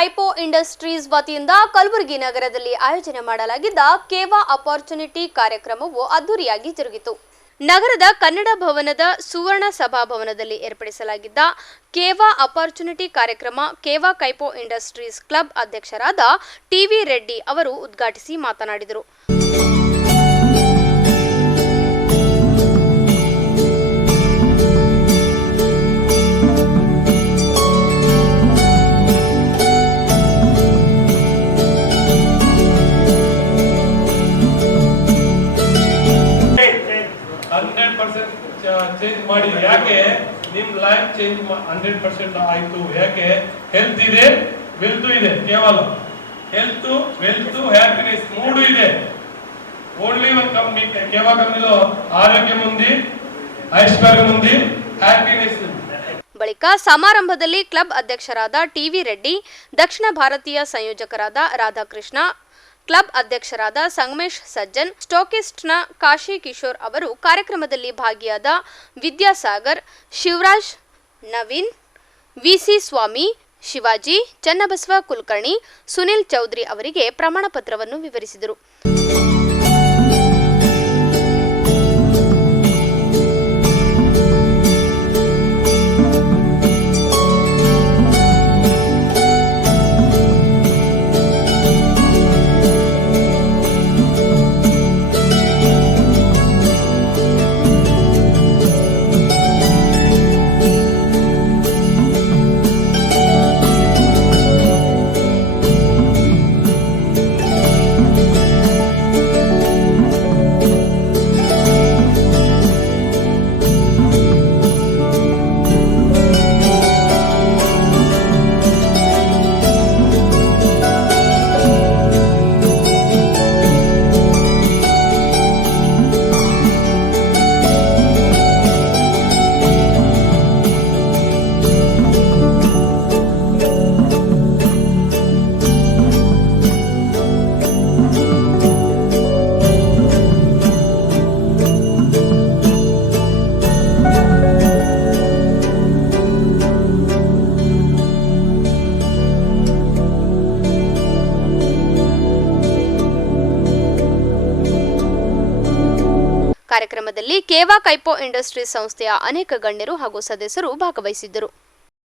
ಕೈಪೋ industries ವತಿಯಿಂದ ಕಲಬುರಗಿ ನಗರದಲ್ಲಿ ಆಯೋಜನೆ ಮಾಡಲಾಗಿದ್ದ ಕೇವಾ ಅಪಾರ್ಚುನಿಟಿ ಕಾರ್ಯಕ್ರಮವು ಅದ್ದೂರಿಯಾಗಿ ಜರುಗಿತು. ನಗರದ ಕನ್ನಡ ಭವನದ ಸುವರ್ಣ ಸಭಾಭವನದಲ್ಲಿ ಏರ್ಪಡಿಸಲಾಗಿದ್ದ ಕೇವಾ ಅಪಾರ್ಚುನಿಟಿ ಕಾರ್ಯಕ್ರಮ ಕೇವಾ ಕೈಪೋ ಇಂಡಸ್ಟ್ರೀಸ್ ಕ್ಲಬ್ ಅಧ್ಯಕ್ಷರಾದ ಟಿವಿ ರೆಡ್ಡಿ ಅವರು ಉದ್ಘಾಟಿಸಿ ಮಾತನಾಡಿದರು. ಚೇಂಜ್ ಮಾಡಿ ಯಾಕೆ ನಿಮ್ ಲೈಫ್ ಚೇಂಜ್ 100% ಆಯ್ತು. ಯಾಕೆ ಹೆಲ್ತ್ ಇದೆ, ವೆಲ್ತ್ ಇದೆ. ಕೇವಲ ಹೆಲ್ತ್, ವೆಲ್ತ್, ಹ್ಯಾಪಿನೆಸ್ ಮೂರು ಇದೆ. ಓನ್ಲಿ ಒಂದು ಕಂಪ್ನಿ ಕೇವಾ ಕಂಪ್ನಿలో ಆರೋಗ್ಯ ఉంది, ಐಶ್ವರ್ಯ ఉంది, ಹ್ಯಾಪಿನೆಸ್. ಬಳಿಕ ಸಮಾರಂಭದಲ್ಲಿ ಕ್ಲಬ್ ಅಧ್ಯಕ್ಷರಾದ ಟಿವಿ ರೆಡ್ಡಿ, ದಕ್ಷಿಣ ಭಾರತೀಯ ಸಂಯೋಜಕರಾದ ರಾಧಾಕೃಷ್ಣ, ಕ್ಲಬ್ ಅಧ್ಯಕ್ಷರಾದ ಸಂಗಮೇಶ್ ಸಜ್ಜನ್, ಸ್ಟೋಕಿಸ್ಟ್ನ ಕಾಶಿ ಕಿಶೋರ್ ಅವರು, ಕಾರ್ಯಕ್ರಮದಲ್ಲಿ ಭಾಗಿಯಾದ ವಿದ್ಯಾಸಾಗರ್, ಶಿವರಾಜ್, ನವೀನ್, ವಿಸಿ ಸ್ವಾಮಿ, ಶಿವಾಜಿ, ಚನ್ನಬಸವ ಕುಲಕರ್ಣಿ, ಸುನಿಲ್ ಚೌಧರಿ ಅವರಿಗೆ ಪ್ರಮಾಣ ಪತ್ರವನ್ನು ವಿವರಿಸಿದರು. ಕಾರ್ಯಕ್ರಮದಲ್ಲಿ ಕೇವಾ ಕೈಪೋ ಇಂಡಸ್ಟ್ರೀಸ್ ಸಂಸ್ಥೆಯ ಅನೇಕ ಗಣ್ಯರು ಹಾಗೂ ಸದಸ್ಯರು ಭಾಗವಹಿಸಿದ್ದರು.